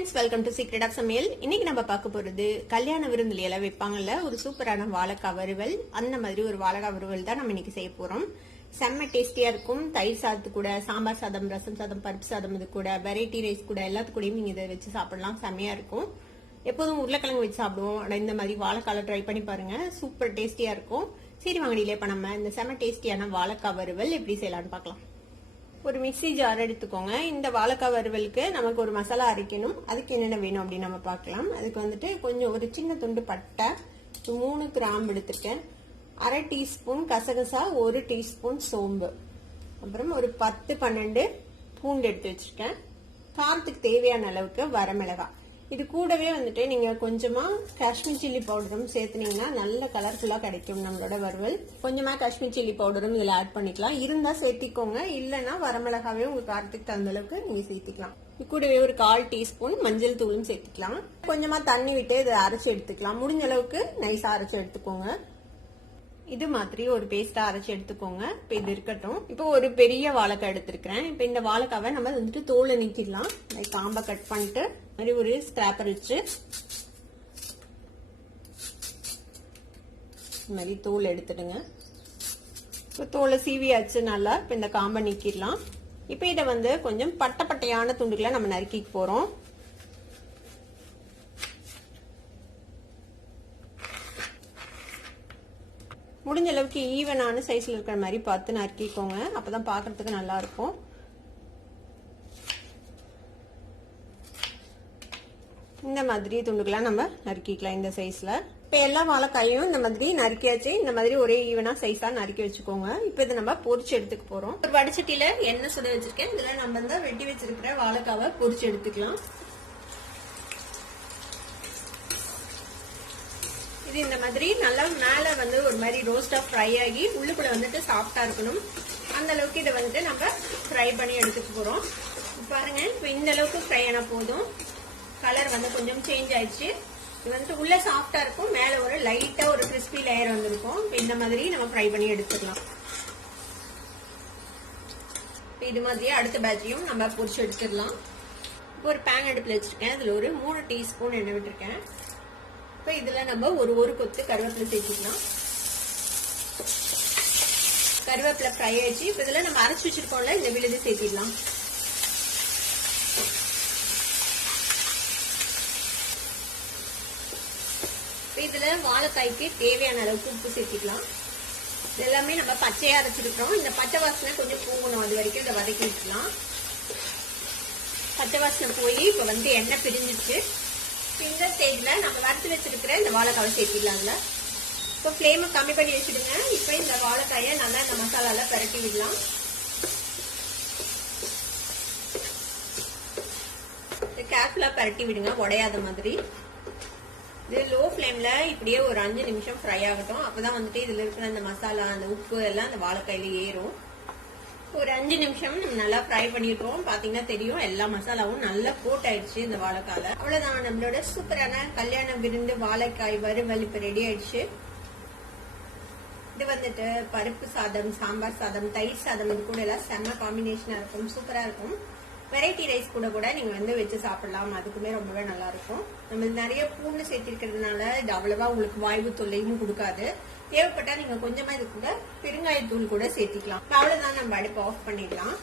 Friends, welcome to secret of சமையல். இன்னைக்கு நம்ம பார்க்க போறது கல்யாண விருந்துல எல்லாம் வைப்பாங்கல்ல ஒரு சூப்பரான வாழைக்காய் வறுவல். அந்த மாதிரி ஒரு வாழைக்காய் வறுவல் தான் நம்ம இன்னைக்கு செய்ய போறோம். செம்ம டேஸ்டியா இருக்கும். தயிர் சாதத்து கூட, சாம்பார் சாதம், ரசம் சாதம், பருப்பு சாதம், இது கூட வெரைட்டி ரைஸ் கூட எல்லாத்து கூடயும் நீங்க இதை வச்சு சாப்பிடலாம். செம்மையா இருக்கும். எப்போதும் உருளைக்கிழங்கு வச்சு சாப்பிடுவோம். ஆனா இந்த மாதிரி வாழைக்காய் ட்ரை பண்ணி பாருங்க, சூப்பர் டேஸ்டியா இருக்கும். சரி வாங்கடியிலே இப்ப நம்ம இந்த செம்ம டேஸ்டியான வாழைக்காய் வறுவல் எப்படி செய்யலாம்னு பார்க்கலாம். ஒரு மிக்சி ஜார் எடுத்துக்கோங்க. இந்த வாழைக்காய் வறுவலுக்கு நமக்கு ஒரு மசாலா அரைக்கணும். அதுக்கு என்னென்ன வேணும் அப்படின்னு நம்ம பார்க்கலாம். அதுக்கு வந்துட்டு கொஞ்சம் ஒரு சின்ன துண்டு பட்டை, 3 கிராம்பு எடுத்துருக்கேன், 1/2 டீஸ்பூன் கசகசா, 1 டீஸ்பூன் சோம்பு, அப்புறம் ஒரு 10-12 பூண்டு எடுத்து வச்சிருக்கேன். காரத்துக்கு தேவையான அளவுக்கு வரமிளகாய். இது கூடவே வந்துட்டு நீங்க கொஞ்சமா காஷ்மீர் சில்லி பவுடரும் சேர்த்துனீங்கன்னா நல்ல கலர்ஃபுல்லா கிடைக்கும் நம்மளோட வறுவல். கொஞ்சமா காஷ்மீர் சில்லி பவுடரும் இதுல ஆட் பண்ணிக்கலாம். இருந்தா சேர்த்திக்கோங்க, இல்லைன்னா வரமிளகாவே உங்க காரத்துக்கு தகுந்த அளவுக்கு நீங்க சேர்த்திக்கலாம். இது கூடவே ஒரு 1/4 டீஸ்பூன் மஞ்சள் தூளும் சேர்த்துக்கலாம். கொஞ்சமா தண்ணி விட்டு இதை அரைச்சு எடுத்துக்கலாம். முடிஞ்ச அளவுக்கு நைஸா அரைச்சு எடுத்துக்கோங்க. இது மாதிரி ஒரு பேஸ்டா அரைச்சு எடுத்துக்கோங்க. இப்ப இது இருக்கட்டும். இப்போ ஒரு பெரிய வாழைக்காய் எடுத்திருக்கிறேன். இப்ப இந்த வாழைக்காவை நம்ம வந்துட்டு தோலை நீக்கிடலாம். காம்பை கட் பண்ணிட்டு மாதிரி ஒரு ஸ்கிராப்பர் வச்சு இந்த மாதிரி தோல் எடுத்துடுங்க. இப்போ தோலை சீவியாச்சு நல்லா. இப்ப இந்த காம்பை நீக்கிடலாம். இப்ப இதை வந்து கொஞ்சம் பட்டையான துண்டுகளை நம்ம நறுக்கிக்க போறோம். முடிஞ்ச அளவுக்கு ஈவனான சைஸ்ல இருக்கிற மாதிரி பார்த்து நறுக்கிக்கோங்க. அப்பதான் பாக்குறதுக்கு நல்லா இருக்கும். இந்த மாதிரி துண்டுகளா நம்ம நறுக்கிக்கலாம் இந்த சைஸ்ல. இப்ப எல்லா வாழைக்காயும் இந்த மாதிரி நறுக்கியாச்சு. இந்த மாதிரி ஒரே ஈவனா சைஸா நறுக்கி வச்சுக்கோங்க. இப்ப இதை நம்ம பொரிச்சு எடுத்துக்க போறோம். ஒரு வடச்சட்டியில எண்ணெய் சுட வச்சிருக்கேன். இதுல நம்ம இந்த வெட்டி வச்சிருக்கிற வாழைக்காவை பொரிச்சு எடுத்துக்கலாம். இது இந்த மாதிரி நல்லா மேல வந்து ஒரு மாதிரி ரோஸ்டா ஃப்ரை ஆகி உள்ளுக்குள்ள வந்துட்டு சாஃப்டா இருக்கணும். அந்த அளவுக்கு இதை வந்துட்டு நம்ம ஃப்ரை பண்ணி எடுத்துக்க போறோம். பாருங்க, இப்ப இந்த அளவுக்கு ஃப்ரை ஆன போதும். கலர் வந்து கொஞ்சம் சேஞ்ச் ஆயிடுச்சு. இது வந்துட்டு உள்ள சாஃப்டா இருக்கும், மேல ஒரு லைட்டா ஒரு கிறிஸ்பி லேயர் வந்திருக்கும். இந்த மாதிரி நம்ம ஃப்ரை பண்ணி எடுத்துக்கலாம். இது மாதிரியே அடுத்த பேட்சையும் நம்ம பொரிச்சு எடுத்துடலாம். இப்போ ஒரு பேன் அடுப்புல வச்சிருக்கேன். அதுல ஒரு 3 டீஸ்பூன் எண்ணெய் விட்டுருக்கேன். இப்ப இதுல நம்ம ஒரு கொத்து கருவேப்பிலை சேர்த்துக்கலாம். கருவேப்பிலை ஃப்ரை ஆயிடுச்சு. இப்ப இதுல நம்ம அரைச்சு வச்சிருக்கோம்ல இந்த விழுது சேர்த்திடலாம். இதுல வாழைக்காய்க்கு தேவையான அளவுக்கு உப்பு சேர்த்திக்கலாம். இது எல்லாமே நம்ம பச்சையா அரைச்சிருக்கோம். இந்த பச்சை வாசனை கொஞ்சம் போகணும், அது வரைக்கும் இதை வதக்கி விட்டுலாம். பச்சை வாசனை போய் இப்ப வந்து எண்ணெய் பிரிஞ்சிச்சு. இந்த ஸ்டேஜ்ல நம்ம வறுத்து வச்சிருக்கிற இந்த வாழைக்காவை சேர்த்திடலாம்ல. இப்போ ஃப்ளேமை கம்மி பண்ணி வச்சிடுங்க. இப்ப இந்த வாழைக்காயை நல்லா இந்த மசாலால பரட்டி விடலாம். கேர்ஃபுல்லா பரட்டி விடுங்க, உடையாத மாதிரி. இது லோ ஃப்ளேம்ல இப்படியே ஒரு 5 நிமிஷம் ஃப்ரை ஆகட்டும். அப்பதான் வந்துட்டு இதுல இருக்கிற அந்த மசாலா, அந்த உப்பு எல்லாம் அந்த வாழைக்காயில ஏறும். ஒரு 5 நிமிஷம் நம்ம நல்லா ஃப்ரை பண்ணிருக்கோம். பாத்தீங்கன்னா தெரியும், எல்லா மசாலாவும் நல்லா கோட் ஆயிடுச்சு இந்த வாழைக்காயில. அவ்வளவுதான், நம்மளோட சூப்பரான கல்யாண விருந்து வாழைக்காய் வறுவல் இப்ப ரெடி ஆயிடுச்சு. இது வந்துட்டு பருப்பு சாதம், சாம்பார் சாதம், தயிர் சாதம், இது கூட எல்லாம் செம்ம காம்பினேஷனா இருக்கும், சூப்பரா இருக்கும். வெரைட்டி ரைஸ் கூட நீங்க வந்து வச்சு சாப்பிடலாம். அதுக்குமே ரொம்பவே நல்லா இருக்கும். நம்ம நிறைய பூண்டு சேர்த்திருக்கிறதுனால இது அவ்வளவா உங்களுக்கு வாய்வு தொல்லையும் கொடுக்காது. தேவைப்பட்டா நீங்க கொஞ்சமா இது கூட பெருங்காயத்தூள் கூட சேர்த்திக்கலாம். அவ்வளவுதான், நம்ம அடுப்பு ஆஃப் பண்ணிடலாம்.